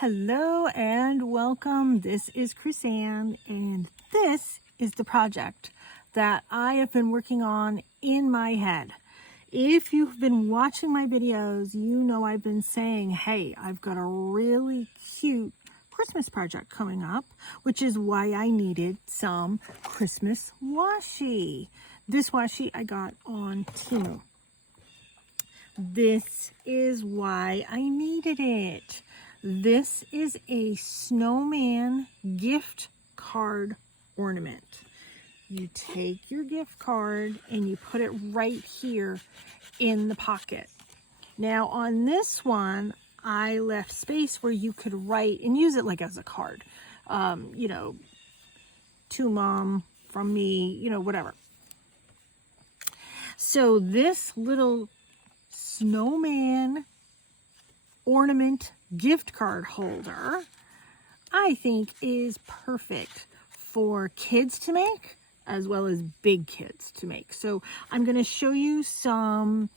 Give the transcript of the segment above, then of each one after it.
Hello and welcome. This is Chrisanne, and this is the project that I have been working on in my head. If you've been watching my videos, you know I've been saying, hey, I've got a really cute Christmas project coming up, which is why I needed some Christmas washi. This washi I got on Temu. This is why I needed it. This is a Snowman gift card ornament. You take your gift card and you put it right here in the pocket. Now on this one, I left space where you could write and use it like as a card. To mom, from me, whatever. So this little Snowman ornament gift card holder, I think is perfect for kids to make as well as big kids to make. So I'm going to show you some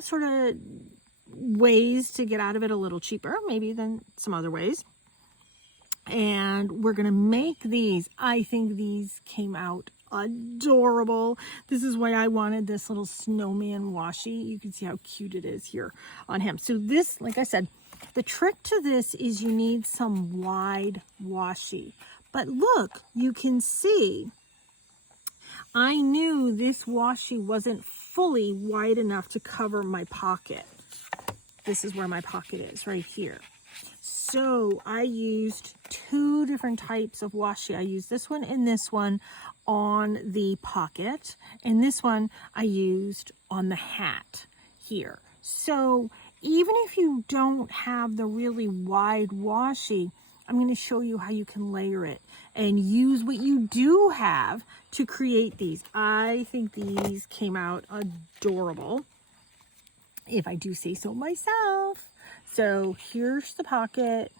sort of ways to get out of it a little cheaper, maybe than some other ways. And we're going to make these. I think these came out adorable. This is why I wanted this little snowman washi. You can see how cute it is here on him. So this, like I said, the trick to this is you need some wide washi. But look, you can see I knew this washi wasn't fully wide enough to cover my pocket. This is where my pocket is, right here. So I used two different types of washi. I used this one and this one on the pocket, and this one I used on the hat here. So even if you don't have the really wide washi, I'm going to show you how you can layer it and use what you do have to create these. I think these came out adorable, if I do say so myself. So here's the pocket.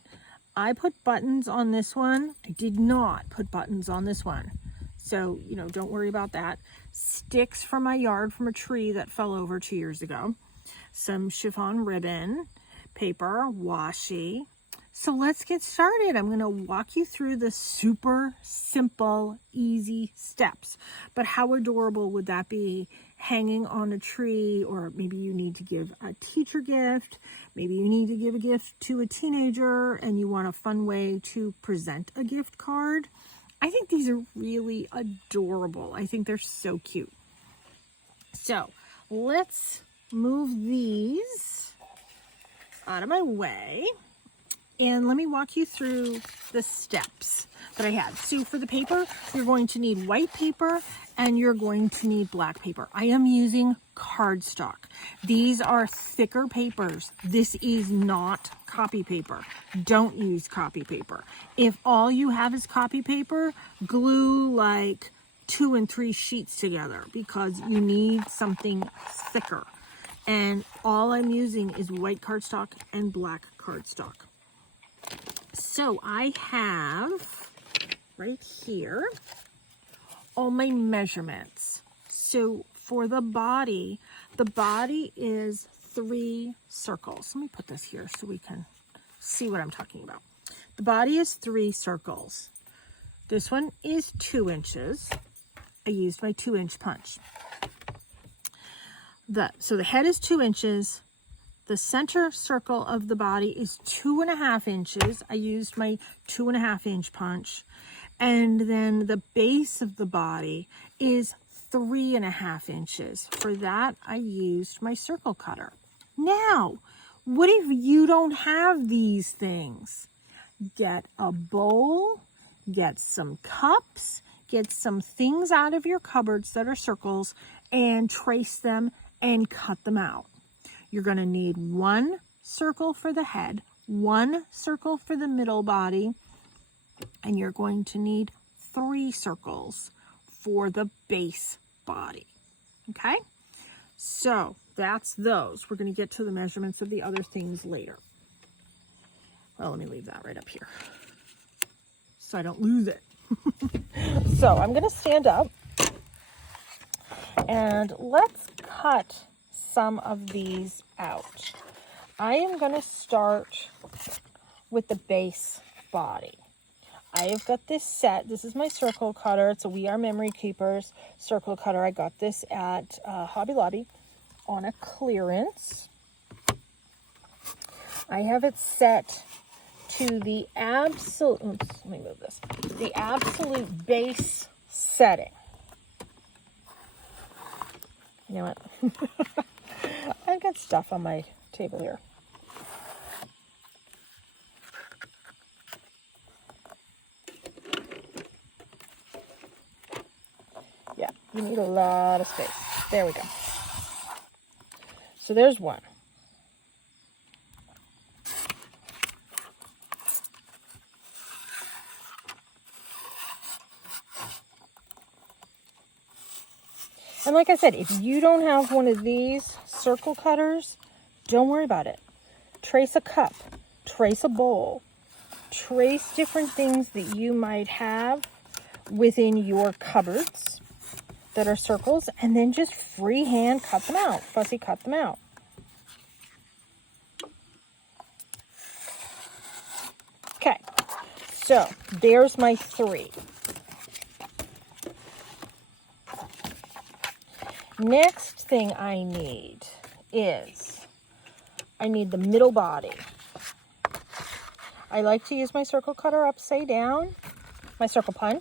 I put buttons on this one. I did not put buttons on this one. So, don't worry about that. Sticks from my yard from a tree that fell over 2 years ago. Some chiffon ribbon, paper, washi. So let's get started. I'm going to walk you through the super simple, easy steps. But how adorable would that be hanging on a tree? Or maybe you need to give a teacher gift. Maybe you need to give a gift to a teenager and you want a fun way to present a gift card. I think these are really adorable. I think they're so cute. So let's move these out of my way. And let me walk you through the steps that I had. So for the paper, you're going to need white paper and you're going to need black paper. I am using cardstock. These are thicker papers. This is not copy paper. Don't use copy paper. If all you have is copy paper, glue like 2 and 3 sheets together because you need something thicker. And all I'm using is white cardstock and black cardstock. So I have right here all my measurements. So for the body is 3 circles. Let me put this here so we can see what I'm talking about. The body is 3 circles. This one is 2 inches. I used my 2-inch punch. So the head is 2 inches. The center circle of the body is 2.5 inches. I used my 2.5-inch punch. And then the base of the body is 3.5 inches. For that, I used my circle cutter. Now, what if you don't have these things? Get a bowl, get some cups, get some things out of your cupboards that are circles, and trace them and cut them out. You're going to need 1 circle for the head, 1 circle for the middle body, and you're going to need 3 circles for the base body. Okay? So that's those. We're going to get to the measurements of the other things later. Well, let me leave that right up here so I don't lose it. So I'm going to stand up and let's cut some of these out. I am going to start with the base body. I have got this set. This is my circle cutter. It's a We Are Memory Keepers circle cutter. I got this at Hobby Lobby on a clearance. I have it set to the absolute, oops, let me move this, the absolute base setting. You know what? I've got stuff on my table here. Yeah, you need a lot of space. There we go. So there's one. And like I said, if you don't have one of these circle cutters, don't worry about it. Trace a cup, trace a bowl, trace different things that you might have within your cupboards that are circles, and then just freehand cut them out, fussy cut them out. Okay, so there's my 3. Next thing I need is, I need the middle body. I like to use my circle cutter upside down, my circle punch,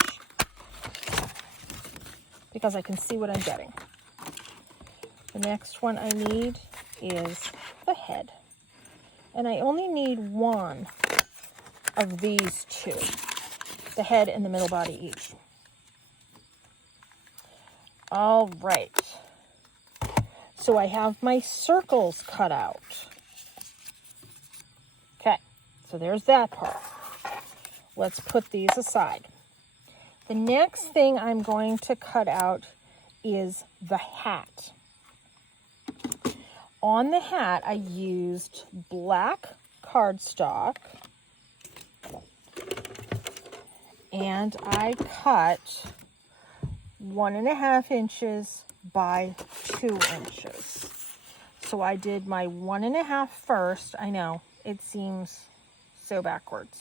because I can see what I'm getting. The next one I need is the head. And I only need one of these 2, the head and the middle body each. All right. So I have my circles cut out. Okay, so there's that part. Let's put these aside. The next thing I'm going to cut out is the hat. On the hat, I used black cardstock, and I cut 1.5 inches by 2 inches. So I did my 1.5 first. I know, it seems so backwards.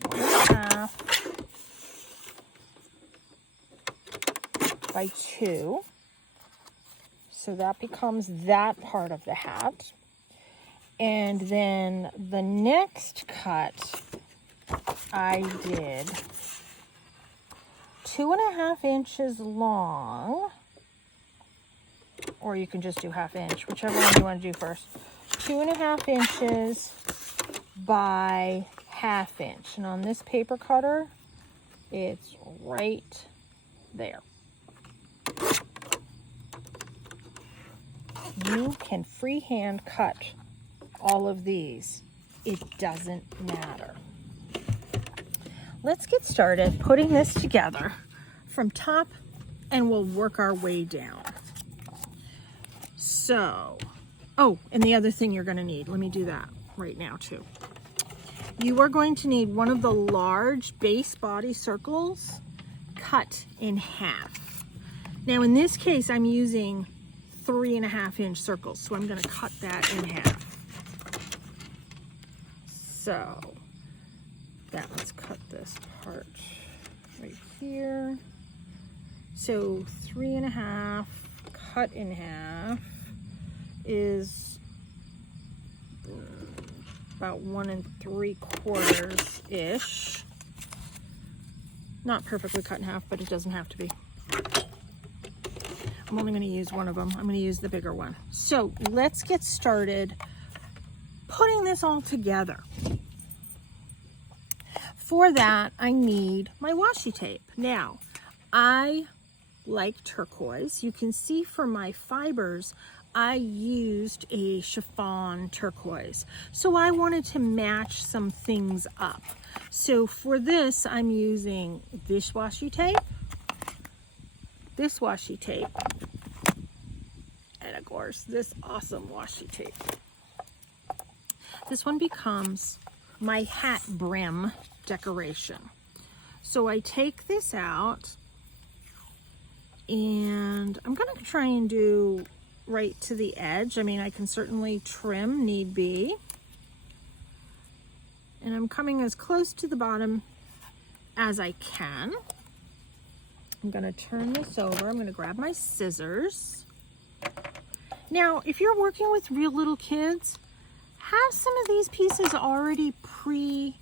1.5 by 2. So that becomes that part of the hat. And then the next cut I did 2.5 inches long, or you can just do 1/2 inch, whichever one you want to do first. 2.5 inches by 1/2 inch. And on this paper cutter, it's right there. You can freehand cut all of these. It doesn't matter. Let's get started putting this together from top, and we'll work our way down. So, oh, and the other thing you're going to need, let me do that right now too. You are going to need one of the large base body circles cut in half. Now in this case, I'm using 3.5 inch circles, so I'm going to cut that in half. So, let's cut this part right here. So 3.5 cut in half is about 1 3/4 ish. Not perfectly cut in half, but it doesn't have to be. I'm only going to use one of them. I'm going to use the bigger one. So let's get started putting this all together. For that, I need my washi tape. Now, I like turquoise. You can see for my fibers, I used a chiffon turquoise. So I wanted to match some things up. So for this, I'm using this washi tape, this washi tape, and of course, this awesome washi tape. This one becomes my hat brim decoration. So I take this out, and I'm going to try and do right to the edge. I mean, I can certainly trim need be. And I'm coming as close to the bottom as I can. I'm gonna turn this over. I'm gonna grab my scissors. Now, if you're working with real little kids, have some of these pieces already pre-cut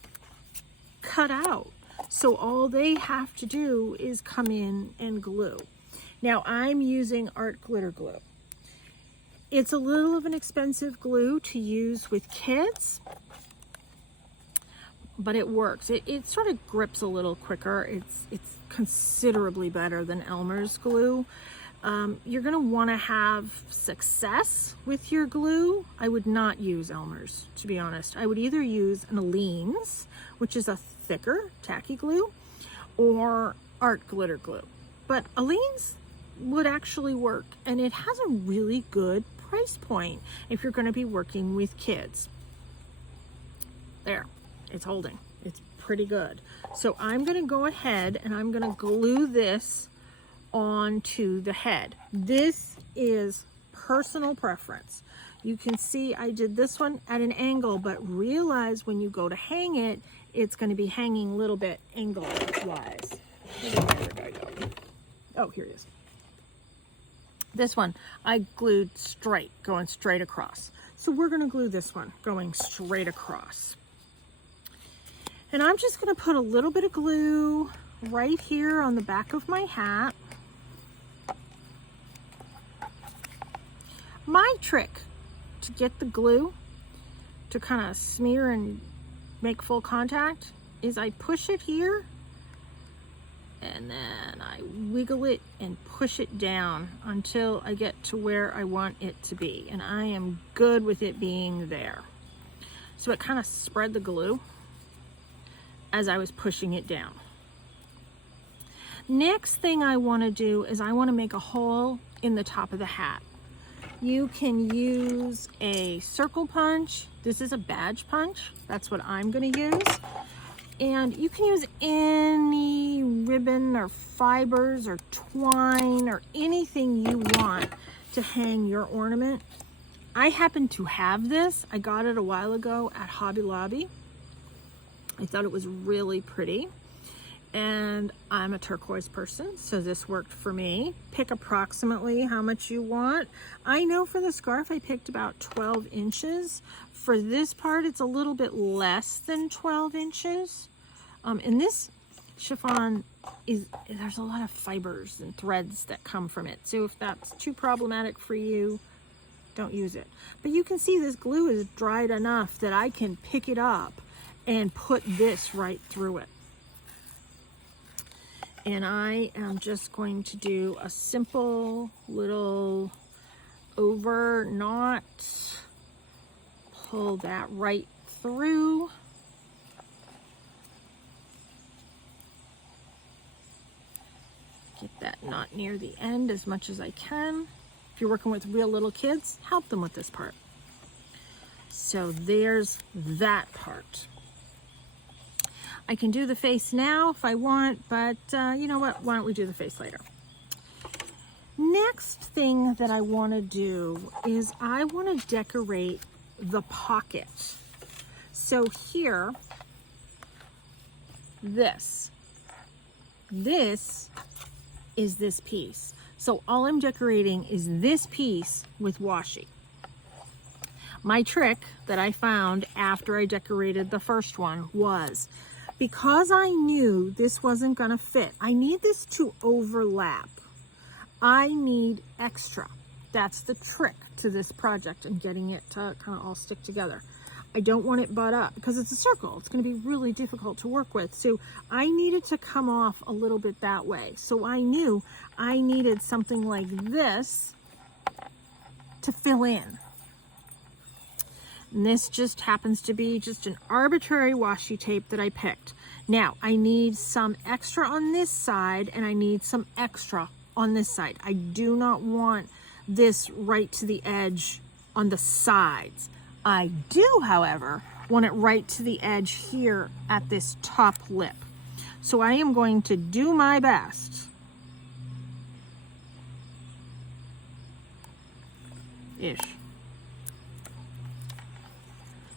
out. So all they have to do is come in and glue. Now, I'm using art glitter glue. It's a little of an expensive glue to use with kids, but it works. It sort of grips a little quicker. It's considerably better than Elmer's glue. You're gonna wanna have success with your glue. I would not use Elmer's, to be honest. I would either use an Aleene's, which is a thicker, tacky glue, or art glitter glue. But Aleene's would actually work, and it has a really good price point if you're gonna be working with kids. There, it's holding. It's pretty good. So I'm gonna go ahead and I'm gonna glue this onto the head. This is personal preference. You can see I did this one at an angle, but realize when you go to hang it, it's going to be hanging a little bit angle-wise. Oh, here it is. This one I glued straight, going straight across. So we're going to glue this one going straight across. And I'm just going to put a little bit of glue right here on the back of my hat. My trick to get the glue to kind of smear and make full contact is I push it here and then I wiggle it and push it down until I get to where I want it to be. And I am good with it being there. So it kind of spread the glue as I was pushing it down. Next thing I want to do is I want to make a hole in the top of the hat. You can use a circle punch. This is a badge punch. That's what I'm going to use. And you can use any ribbon or fibers or twine or anything you want to hang your ornament. I happen to have this. I got it a while ago at Hobby Lobby. I thought it was really pretty. And I'm a turquoise person, so this worked for me. Pick approximately how much you want. I know for the scarf I picked about 12 inches. For this part, it's a little bit less than 12 inches. And this chiffon there's a lot of fibers and threads that come from it. So if that's too problematic for you, don't use it. But you can see this glue is dried enough that I can pick it up and put this right through it. And I am just going to do a simple little over knot, pull that right through. Get that knot near the end as much as I can. If you're working with real little kids, help them with this part. So there's that part. I can do the face now if I want, but you know what? Why don't we do the face later? Next thing that I want to do is I want to decorate the pocket. So here, this is this piece. So all I'm decorating is this piece with washi. My trick that I found after I decorated the first one was, because I knew this wasn't gonna fit, I need this to overlap. I need extra. That's the trick to this project and getting it to kind of all stick together. I don't want it butt up because it's a circle. It's gonna be really difficult to work with. So I needed to come off a little bit that way. So I knew I needed something like this to fill in. And this just happens to be just an arbitrary washi tape that I picked. Now, I need some extra on this side and I need some extra on this side. I do not want this right to the edge on the sides. I do, however, want it right to the edge here at this top lip. So I am going to do my best.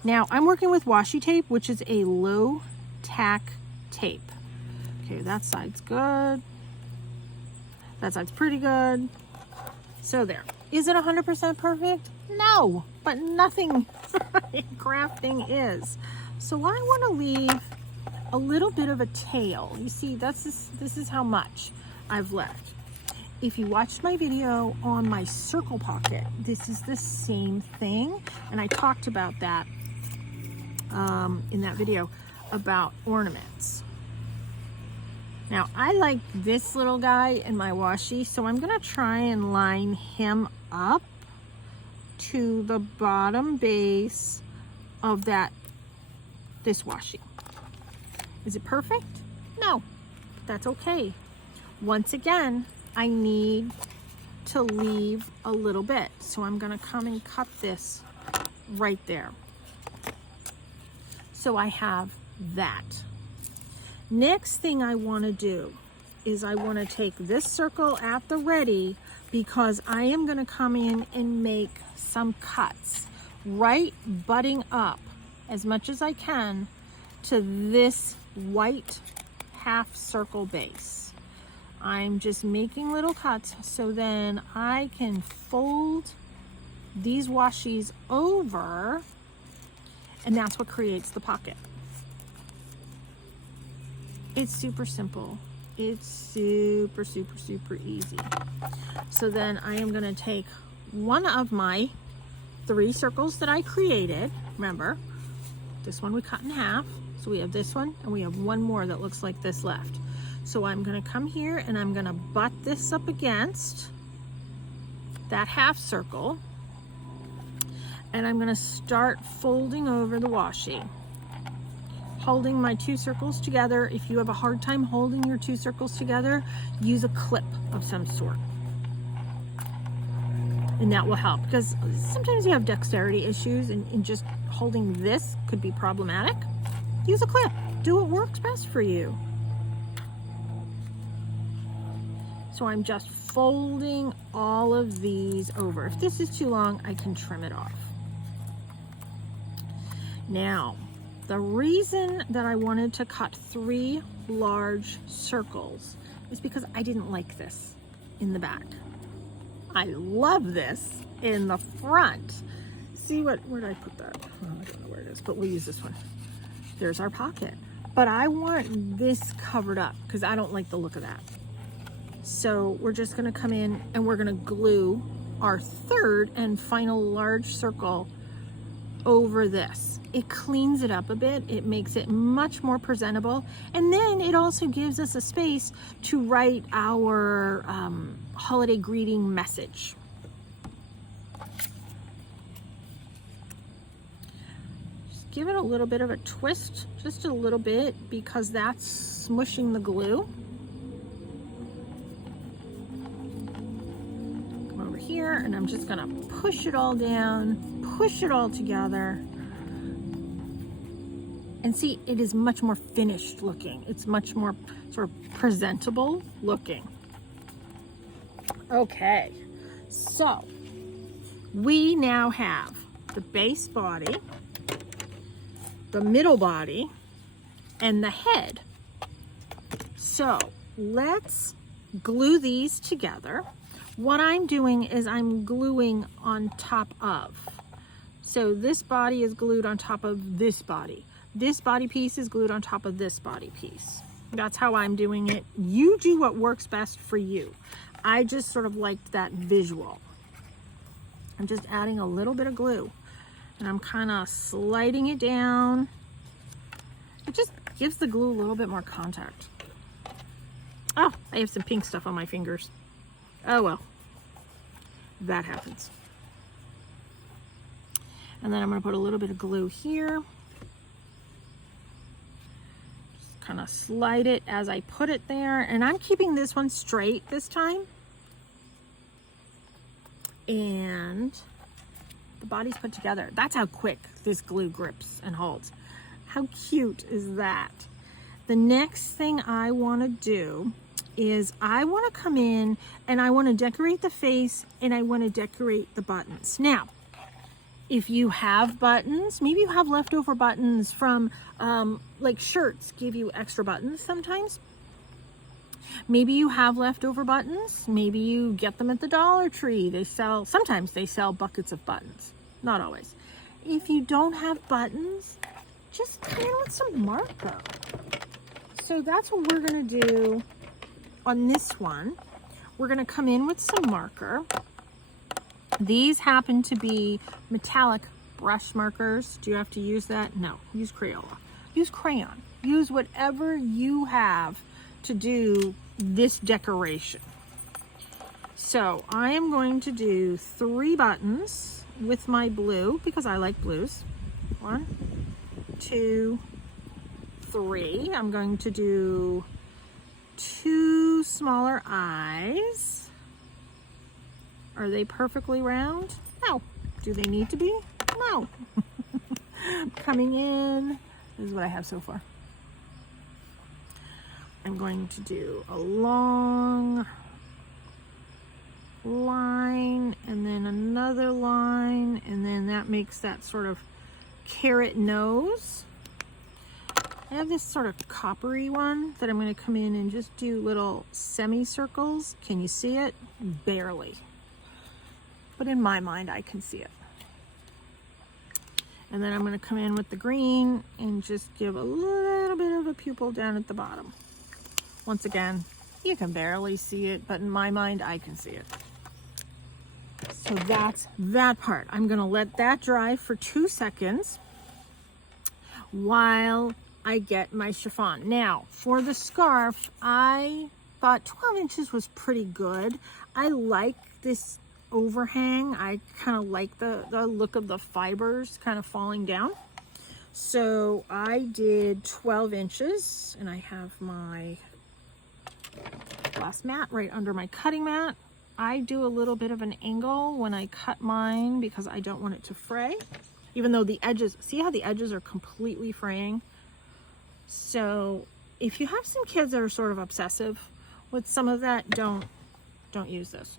Now I'm working with washi tape, which is a low tack tape. Okay, that side's good. That side's pretty good. So there. Is it 100% perfect? No, but nothing in crafting is. So I want to leave a little bit of a tail. You see, this is how much I've left. If you watched my video on my circle pocket, this is the same thing. And I talked about that in that video about ornaments. Now I like this little guy in my washi, so I'm gonna try and line him up to the bottom base of this washi. Is it perfect? No, that's okay. Once again, I need to leave a little bit. So I'm gonna come and cut this right there. So I have that. Next thing I wanna do is I wanna take this circle at the ready because I am gonna come in and make some cuts right butting up as much as I can to this white half circle base. I'm just making little cuts so then I can fold these washis over, and that's what creates the pocket. It's super simple. It's super, super, super easy. So then I am gonna take one of my 3 circles that I created. Remember, this one we cut in half. So we have this one and we have one more that looks like this left. So I'm gonna come here and I'm gonna butt this up against that half circle. And I'm gonna start folding over the washi. Holding my 2 circles together. If you have a hard time holding your 2 circles together, use a clip of some sort. And that will help, because sometimes you have dexterity issues and just holding this could be problematic. Use a clip. Do what works best for you. So I'm just folding all of these over. If this is too long, I can trim it off. Now, the reason that I wanted to cut 3 large circles is because I didn't like this in the back. I love this in the front. See where did I put that? Oh, I don't know where it is, but we'll use this one. There's our pocket. But I want this covered up because I don't like the look of that. So we're just gonna come in and we're gonna glue our 3rd and final large circle over this. It cleans it up a bit. It makes it much more presentable. And then it also gives us a space to write our holiday greeting message. Just give it a little bit of a twist, just a little bit, because that's smushing the glue. Come over here and I'm just gonna push it all down, push it all together. And see, it is much more finished looking. It's much more sort of presentable looking. Okay, so we now have the base body, the middle body, and the head. So let's glue these together. What I'm doing is I'm gluing on top of. So this body is glued on top of this body. This body piece is glued on top of this body piece. That's how I'm doing it. You do what works best for you. I just sort of liked that visual. I'm just adding a little bit of glue and I'm kind of sliding it down. It just gives the glue a little bit more contact. Oh, I have some pink stuff on my fingers. Oh well, that happens. And then I'm going to put a little bit of glue here. Just kind of slide it as I put it there. And I'm keeping this one straight this time. And the body's put together. That's how quick this glue grips and holds. How cute is that? The next thing I want to do is I want to come in and I want to decorate the face and I want to decorate the buttons. Now, If you have buttons, maybe you have leftover buttons from like shirts give you extra buttons sometimes. Maybe you have leftover buttons. Maybe you get them at the Dollar Tree. Sometimes they sell buckets of buttons, not always. If you don't have buttons, just come in with some marker. So that's what we're gonna do on this one. We're gonna come in with some marker. These happen to be metallic brush markers. Do you have to use that? No, use Crayola. Use crayon. Use whatever you have to do this decoration. So I am going to do 3 buttons with my blue because I like blues. 1, 2, 3. I'm going to do 2 smaller eyes. Are they perfectly round? No. Do they need to be? No. Coming in, this is what I have so far. I'm going to do a long line and then another line, and then that makes that sort of carrot nose. I have this sort of coppery one that I'm going to come in and just do little semicircles. Can you see it? Barely. But in my mind, I can see it. And then I'm going to come in with the green and just give a little bit of a pupil down at the bottom. Once again, you can barely see it, but in my mind, I can see it. So that's that part. I'm going to let that dry for 2 seconds while I get my chiffon. Now, for the scarf, I thought 12 inches was pretty good. I like this overhang. I kind of like the look of the fibers kind of falling down. So I did 12 inches, and I have my glass mat right under my cutting mat. I do a little bit of an angle when I cut mine because I don't want it to fray, even though the edges, see how the edges are completely fraying? So if you have some kids that are sort of obsessive with some of that, don't use this.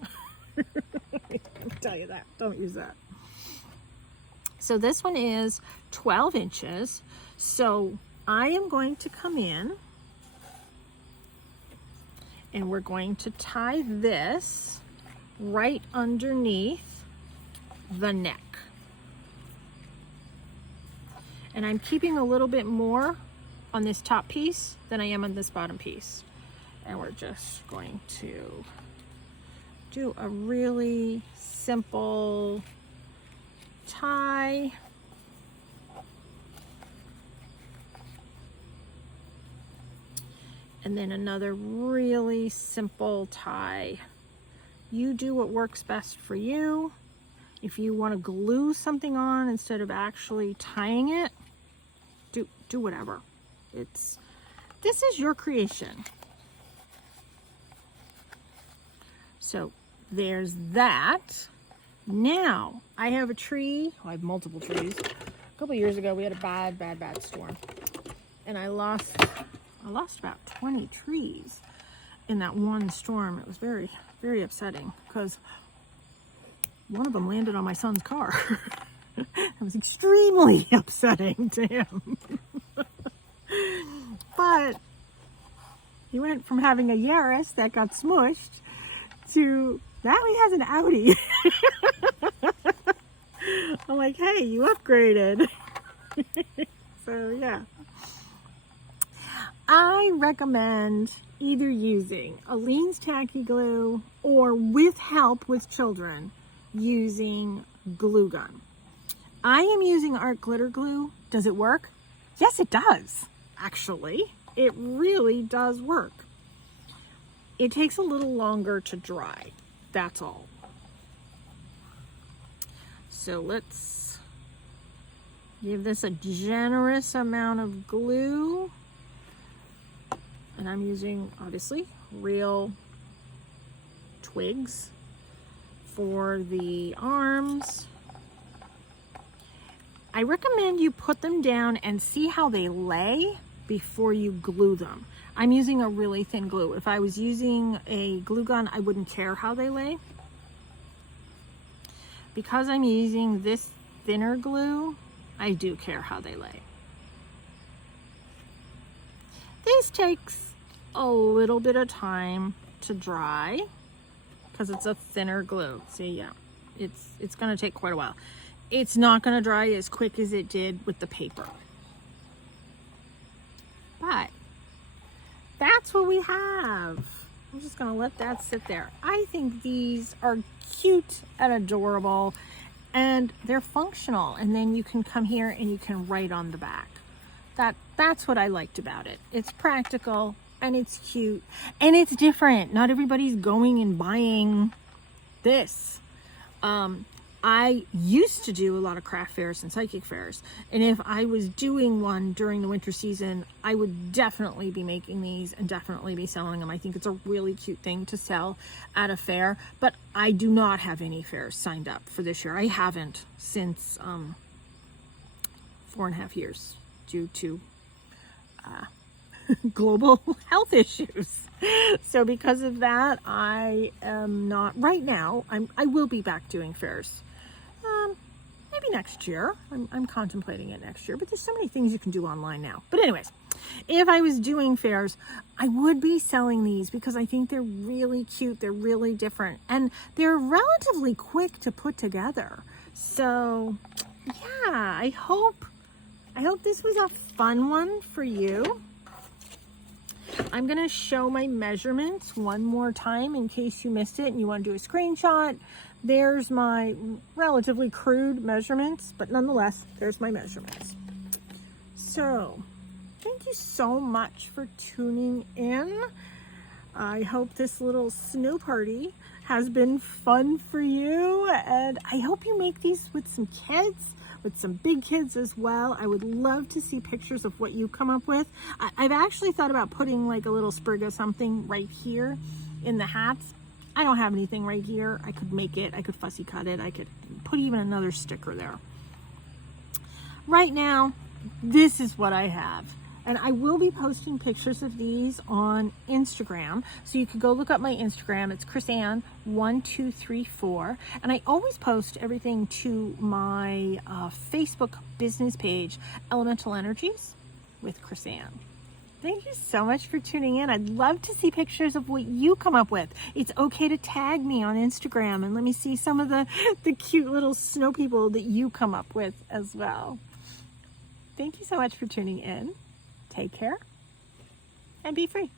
I'll tell you that, don't use that. So this one is 12 inches. So I am going to come in and we're going to tie this right underneath the neck. And I'm keeping a little bit more on this top piece than I am on this bottom piece. And we're just going to do a really simple tie. And then another really simple tie. You do what works best for you. If you want to glue something on instead of actually tying it, do whatever. This is your creation. So there's that. Now I have a tree. Well, I have multiple trees. A couple years ago we had a bad storm, and I lost about 20 trees in that one storm. It was very, very upsetting because one of them landed on my son's car. It was extremely upsetting to him. But he went from having a Yaris that got smushed to now he has an Audi. I'm like, hey, you upgraded. So yeah. I recommend either using Aleene's Tacky Glue or, with help with children, using glue gun. I am using art glitter glue. Does it work? Yes, it does. Actually, it really does work. It takes a little longer to dry. That's all. So let's give this a generous amount of glue. And I'm using, obviously, real twigs for the arms. I recommend you put them down and see how they lay before you glue them. I'm using a really thin glue. If I was using a glue gun, I wouldn't care how they lay. Because I'm using this thinner glue, I do care how they lay. This takes a little bit of time to dry because it's a thinner glue. See, yeah, it's going to take quite a while. It's not going to dry as quick as it did with the paper. But that's what we have. I'm just going to let that sit there. I think these are cute and adorable, and they're functional. And then you can come here and you can write on the back. That's what I liked about it. It's practical and it's cute and it's different. Not everybody's going and buying this. I used to do a lot of craft fairs and psychic fairs, and if I was doing one during the winter season, I would definitely be making these and definitely be selling them. I think it's a really cute thing to sell at a fair, but I do not have any fairs signed up for this year. I haven't since 4.5 years due to global health issues. So because of that, I am not right now. I will be back doing fairs. Maybe next year. I'm contemplating it next year, but there's so many things you can do online now. But anyways, if I was doing fairs, I would be selling these because I think they're really cute. They're really different, and they're relatively quick to put together. So yeah, I hope this was a fun one for you. I'm going to show my measurements one more time in case you missed it and you want to do a screenshot. There's my relatively crude measurements, but nonetheless, there's my measurements. So, thank you so much for tuning in. I hope this little snow party has been fun for you, and I hope you make these with some kids, with some big kids as well. I would love to see pictures of what you come up with. I've actually thought about putting like a little sprig of something right here in the hats. I don't have anything right here. I could make it, I could fussy cut it, I could put even another sticker there. Right now, this is what I have. And I will be posting pictures of these on Instagram. So you can go look up my Instagram. It's KrisAnne1234. And I always post everything to my Facebook business page, Elemental Energies with KrisAnne. Thank you so much for tuning in. I'd love to see pictures of what you come up with. It's okay to tag me on Instagram and let me see some of the cute little snow people that you come up with as well. Thank you so much for tuning in. Take care and be free.